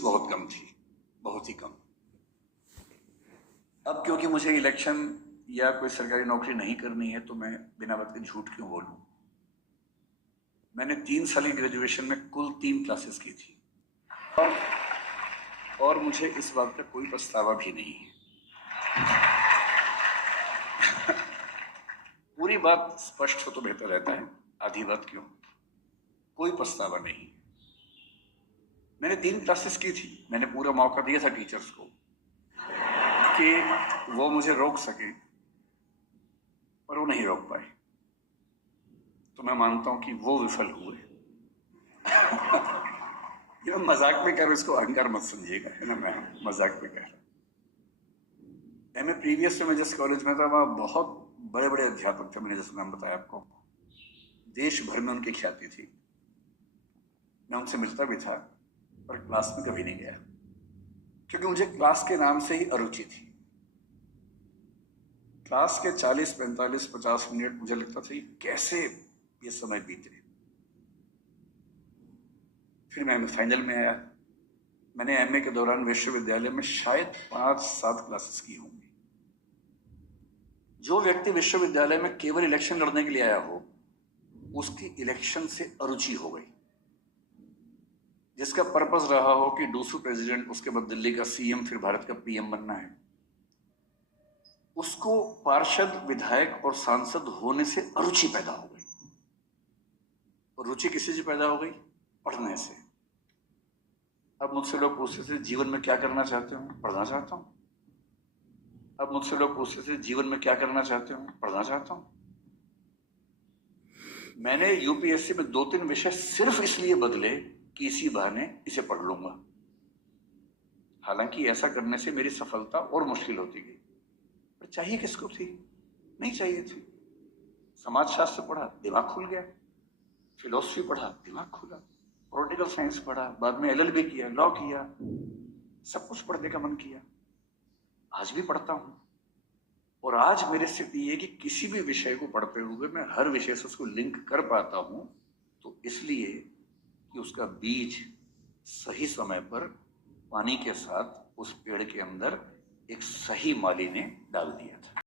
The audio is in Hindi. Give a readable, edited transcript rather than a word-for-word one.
बहुत कम थी, बहुत ही कम। अब क्योंकि मुझे इलेक्शन या कोई सरकारी नौकरी नहीं करनी है तो मैं बिना बात के झूठ क्यों बोलूं। मैंने 3 साल की ग्रेजुएशन में कुल 3 क्लासेस की थी और मुझे इस बात का कोई पछतावा भी नहीं है। पूरी बात स्पष्ट हो तो बेहतर रहता है, आधी बात क्यों। कोई पछतावा नहीं। मैंने 3 क्लासेस की थी। मैंने पूरा मौका दिया था टीचर्स को कि वो मुझे रोक सके, पर वो नहीं रोक पाए। तो मैं मानता हूं कि वो विफल हुए। ये मैं मजाक में कह रहा हूं, इसको अहंकार मत समझिएगा, है ना, मैं मजाक में कह रहा हूं। एमए प्रीवियस में मैं जिस कॉलेज में था वहां बहुत बड़े बड़े अध्यापक थे। मैंने जैसे नाम बताया आपको, देश भर में उनकी ख्याति थी। मैं उनसे मिलता भी था, पर क्लास में कभी नहीं गया, क्योंकि मुझे क्लास के नाम से ही अरुचि थी। क्लास के 40, 45, 50 मिनट मुझे लगता था कैसे ये समय बीते। फिर मैं फाइनल में आया। मैंने एमए के दौरान विश्वविद्यालय में शायद 5-7 क्लासेस की होंगी। जो व्यक्ति विश्वविद्यालय में केवल इलेक्शन लड़ने के लिए आया हो, उसकी इलेक्शन से अरुचि हो गई। जिसका पर्पस रहा हो कि दूसरा प्रेसिडेंट, उसके बाद दिल्ली का सीएम, फिर भारत का पीएम बनना है, उसको पार्षद, विधायक और सांसद होने से अरुचि पैदा हो गई। और रुचि किसी से पैदा हो गई? पढ़ने से। अब मुझसे लोग पूछते थे जीवन में क्या करना चाहते हो? पढ़ना चाहता हूं। अब मुझसे लोग पूछते थे जीवन में क्या करना चाहते हो? पढ़ना चाहता हूं। मैंने यूपीएससी में 2-3 विषय सिर्फ इसलिए बदले कि इसी बहाने इसे पढ़ लूंगा। हालांकि ऐसा करने से मेरी सफलता और मुश्किल होती गई, पर चाहिए किसको थी? नहीं चाहिए थी। समाजशास्त्र पढ़ा, दिमाग खुल गया। फिलोसफी पढ़ा, दिमाग खुला। पॉलिटिकल साइंस पढ़ा, बाद में एलएलबी किया, लॉ किया। सब कुछ पढ़ने का मन किया। आज भी पढ़ता हूं। और आज मेरी स्थिति ये कि किसी भी विषय को पढ़ते हुए मैं हर विषय से उसको लिंक कर पाता हूं, तो इसलिए कि उसका बीज सही समय पर पानी के साथ उस पेड़ के अंदर एक सही माली ने डाल दिया था।